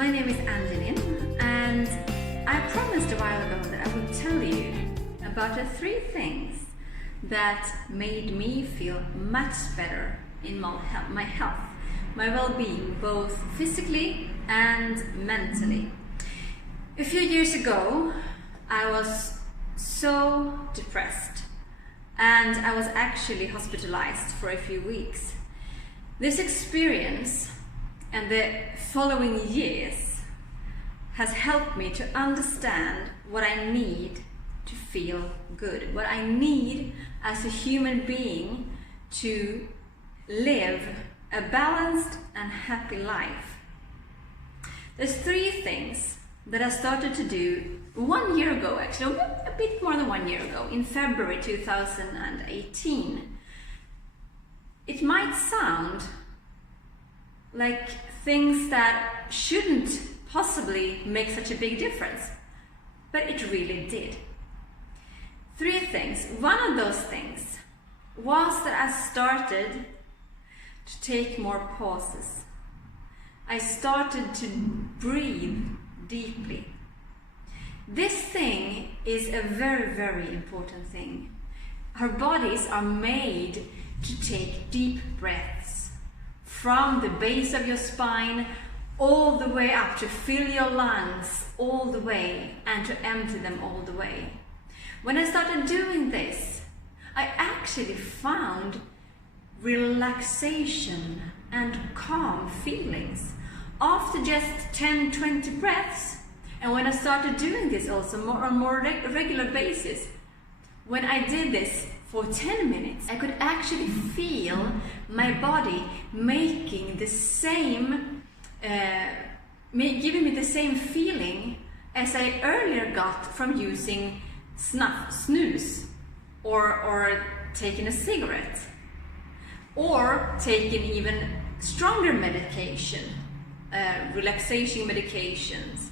My name is Angelin, and I promised a while ago that I would tell you about the 3 things that made me feel much better in my health, my well-being, both physically and mentally. A few years ago, I was so depressed, and I was actually hospitalized for a few weeks. This experience and the following years has helped me to understand what I need to feel good, what I need as a human being to live a balanced and happy life. There's 3 things that I started to do 1 year ago, actually a bit more than 1 year ago, in February 2018. It might sound like things that shouldn't possibly make such a big difference, but it really did. 3 things. One of those things was that I started to take more pauses. I started to breathe deeply. This thing is a very, very important thing. Our bodies are made to take deep breaths from the base of your spine all the way up to fill your lungs all the way and to empty them all the way. When I started doing this, I actually found relaxation and calm feelings after just 10-20 breaths. And when I started doing this also on more regular basis, when I did this for 10 minutes, I could actually feel my body making the same, giving me the same feeling as I earlier got from using snooze, or taking a cigarette, or taking even stronger medication, relaxation medications.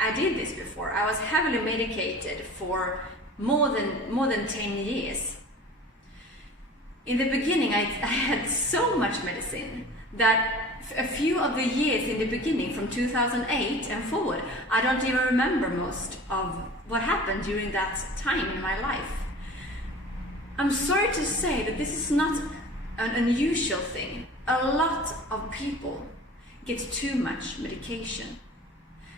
I did this before. I was heavily medicated for more than 10 years. In the beginning, I had so much medicine that a few of the years in the beginning, from 2008 and forward, I don't even remember most of what happened during that time in my life. I'm sorry to say that this is not an unusual thing. A lot of people get too much medication.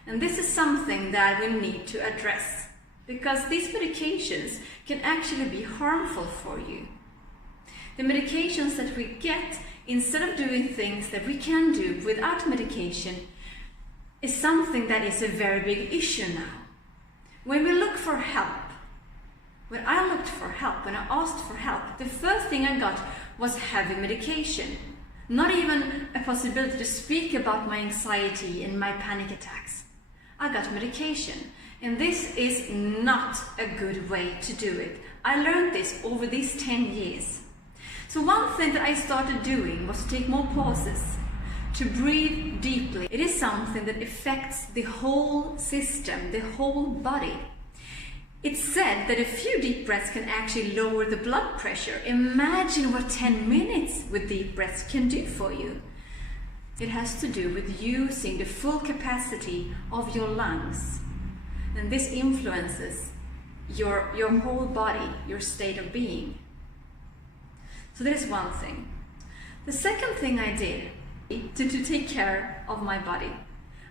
And this is something that we need to address, because these medications can actually be harmful for you. The medications that we get, instead of doing things that we can do without medication, is something that is a very big issue now. When we look for help, when I looked for help, when I asked for help, the first thing I got was heavy medication. Not even a possibility to speak about my anxiety and my panic attacks. I got medication. And this is not a good way to do it. I learned this over these 10 years. So one thing that I started doing was to take more pauses, to breathe deeply. It is something that affects the whole system, the whole body. It's said that a few deep breaths can actually lower the blood pressure. Imagine what 10 minutes with deep breaths can do for you. It has to do with using the full capacity of your lungs. And this influences your whole body, your state of being. So that is one thing. The second thing I did to take care of my body,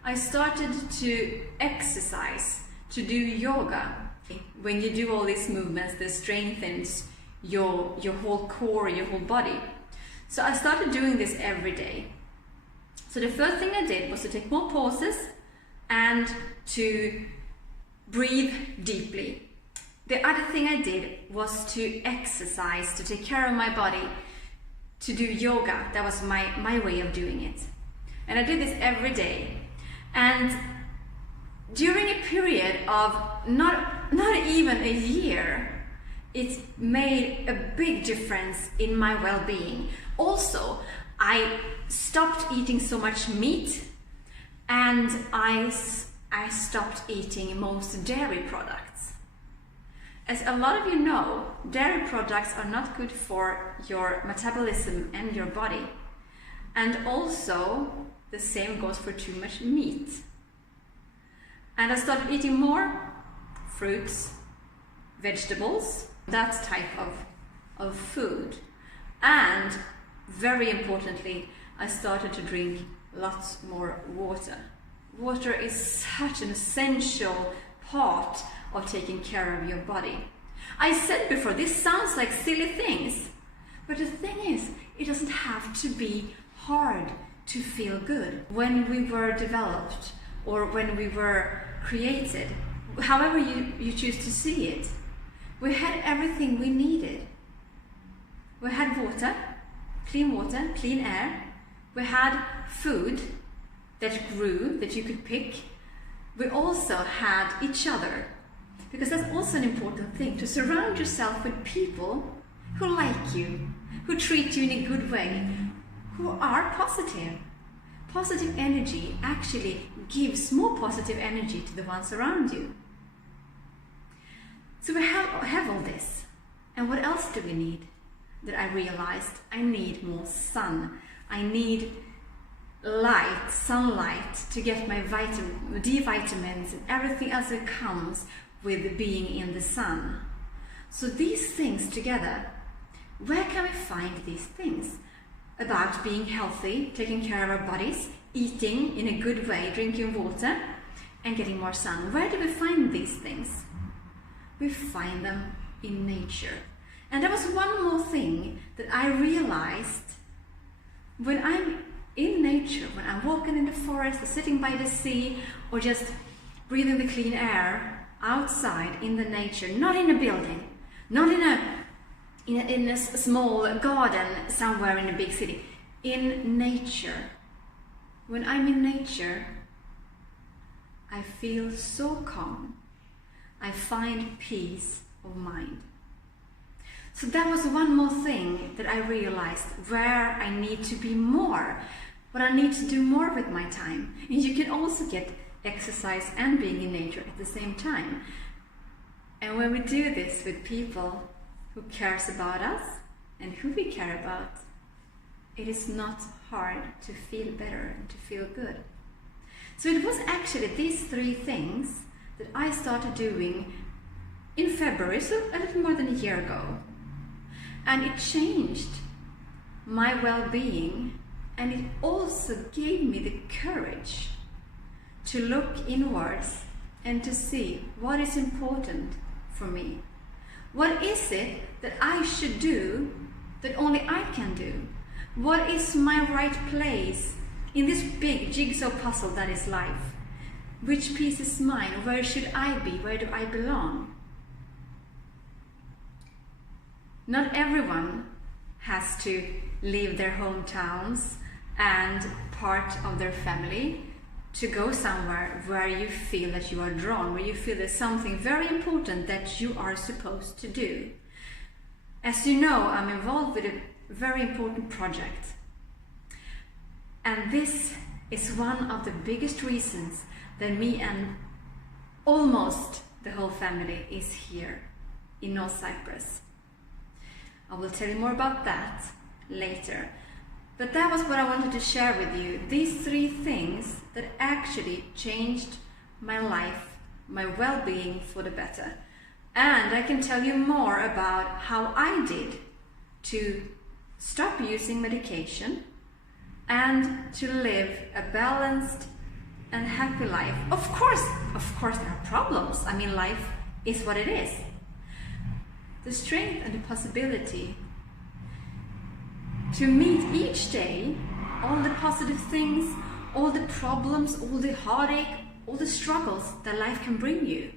I started to exercise, to do yoga. When you do all these movements, that strengthens your whole core, your whole body. So I started doing this every day. So the first thing I did was to take more pauses and to breathe deeply. The other thing I did was to exercise, to take care of my body, to do yoga. That was my way of doing it. And I did this every day. And during a period of not even a year, it made a big difference in my well-being. Also, I stopped eating so much meat, and I stopped eating most dairy products. As a lot of you know, dairy products are not good for your metabolism and your body. And also, The same goes for too much meat. And I started eating more fruits, vegetables, that type of food. And very importantly, I started to drink lots more water. Water is such an essential part of taking care of your body. I said before, this sounds like silly things, but the thing is, it doesn't have to be hard to feel good. When we were developed or when we were created, however you choose to see it, we had everything we needed. We had water, clean air. We had food that grew, that you could pick. We also had each other, because that's also an important thing, to surround yourself with people who like you, who treat you in a good way, who are positive. Positive energy actually gives more positive energy to the ones around you. So we have all this. And what else do we need? That I realized I need more sun. I need light, sunlight, to get my D vitamins and everything else that comes with being in the sun. So these things together, where can we find these things? About being healthy, taking care of our bodies, eating in a good way, drinking water, and getting more sun. Where do we find these things? We find them in nature. And there was one more thing that I realized when I'm in nature, when I'm walking in the forest or sitting by the sea or just breathing the clean air outside in the nature, not in a building, not in a small garden somewhere in a big city, in nature. When I'm in nature, I feel so calm. I find peace of mind. So that was one more thing that I realized, where I need to be more, what I need to do more with my time. And you can also get exercise and being in nature at the same time. And when we do this with people who cares about us and who we care about, it is not hard to feel better and to feel good. So it was actually these three things that I started doing in February, so a little more than a year ago. And it changed my well-being, and it also gave me the courage to look inwards and to see what is important for me. What is it that I should do that only I can do? What is my right place in this big jigsaw puzzle that is life? Which piece is mine? Where should I be? Where do I belong? Not everyone has to leave their hometowns and part of their family to go somewhere where you feel that you are drawn, where you feel there's something very important that you are supposed to do. As you know, I'm involved with a very important project. And this is one of the biggest reasons that me and almost the whole family is here in North Cyprus. I will tell you more about that later. But that was what I wanted to share with you. These three things that actually changed my life, my well-being for the better. And I can tell you more about how I did to stop using medication and to live a balanced and happy life. Of course there are problems. I mean, life is what it is. The strength and the possibility to meet each day all the positive things, all the problems, all the heartache, all the struggles that life can bring you,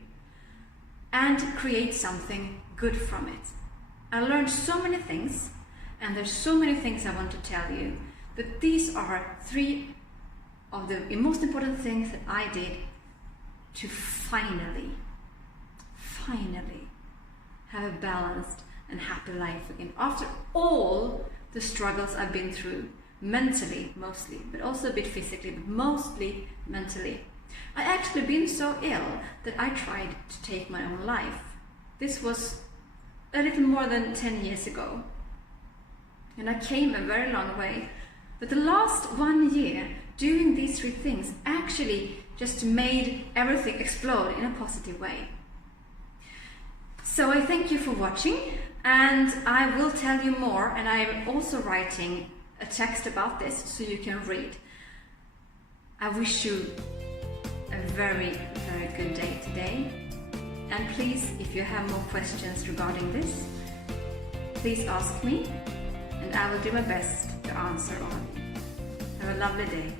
and create something good from it. I learned so many things, and there's so many things I want to tell you, but these are three of the most important things that I did to finally have a balanced and happy life again. After all the struggles I've been through, mentally mostly, but also a bit physically, but mostly mentally. I actually been so ill that I tried to take my own life. This was a little more than 10 years ago. And I came a very long way. But the last 1 year doing these 3 things actually just made everything explode in a positive way. So I thank you for watching, and I will tell you more, and I'm also writing a text about this so you can read. I wish you a very, very good day today. And please, if you have more questions regarding this, please ask me, and I will do my best to answer all of you. Have a lovely day.